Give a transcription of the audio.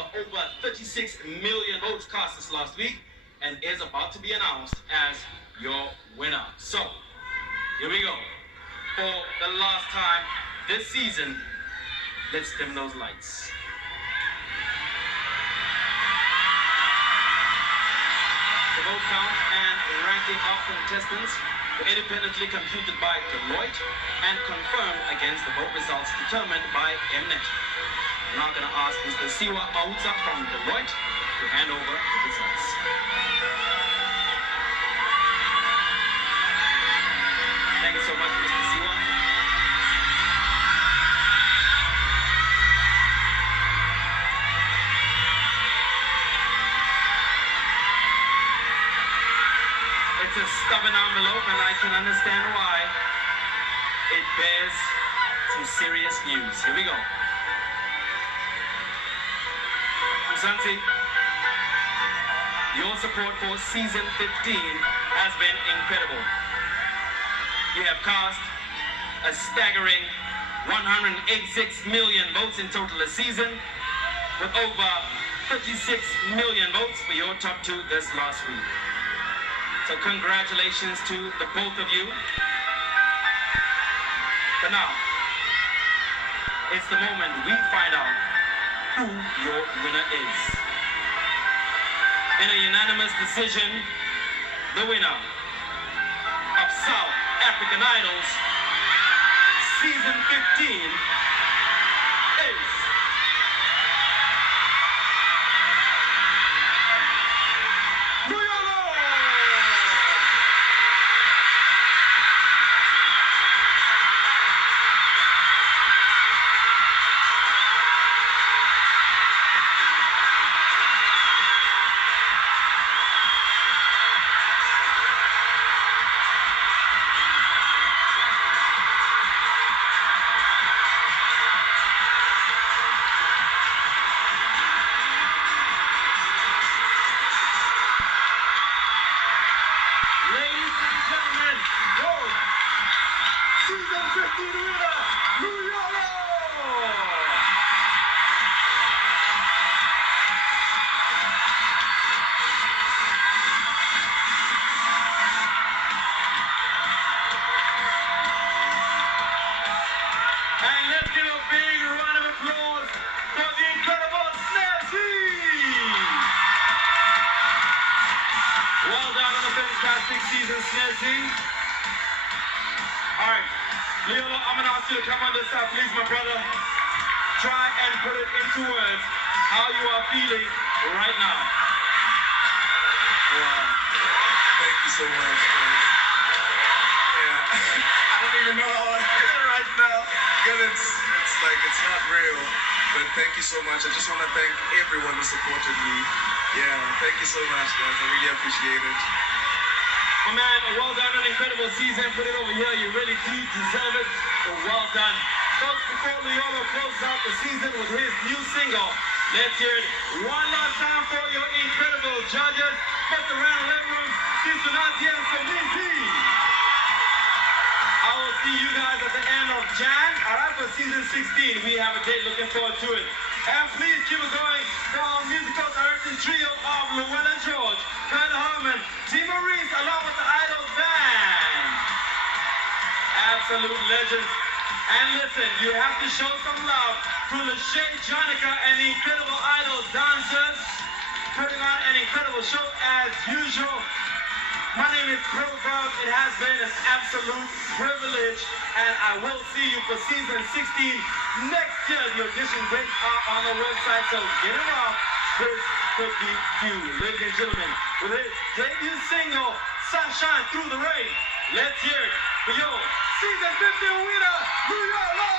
the over 36 million votes cast this last week and is about to be announced as your winner. So, here we go. For the last time this season, let's dim those lights. The vote count and ranking of contestants were independently computed by Deloitte and confirmed against the vote results determined by Mnet. I'm now going to ask Mr. Siwa Auta from Deloitte to hand over the results. Thank you so much, Mr. Siwa. It's a stubborn envelope, and I can understand why. It bears some serious news. Here we go. Mzansi, your support for season 15 has been incredible. You have cast a staggering 186 million votes in total this season, with over 36 million votes for your top two this last week. So congratulations to the both of you. But now, it's the moment we find out who your winner is. In a unanimous decision, the winner of South African Idols Season 15 is Luyolo! Season 15 winner, Luyolo! And let's give a big round of applause for the incredible Snazzy! Well done on a fantastic season, Snazzy. All right, Luyolo, I'm going to ask you to come on this side, please, my brother. Try and put it into words how you are feeling right now. Wow. Thank you so much, man. Yeah. I don't even know how I feel right now because it's like it's not real. But thank you so much. I just want to thank everyone who supported me. Yeah, thank you so much, guys. I really appreciate it. My man, well done, an incredible season. Put it over here. You really do deserve it. So well done. Folks, before Luyolo closes out the season with his new single, let's hear it one last time for your incredible judges. Put the round of rooms. I will see you guys at the end of Jan. All right, for season 16, we have a date. Looking forward to it. And please keep it going for our musical directing trio of Luyolo and George, Kurt Herman, T. Maurice, along with the Idol Band. Absolute legends. And listen, you have to show some love to Lachey, Jonica, and the incredible Idol dancers, putting on an incredible show as usual. My name is Proverb. It has been an absolute privilege, and I will see you for season 16 next year. The audition dates are on the website, so get it off. This could be you, ladies and gentlemen, with his debut single, Sunshine Through the Rain. Let's hear it for your season 15 winner, Luyolo!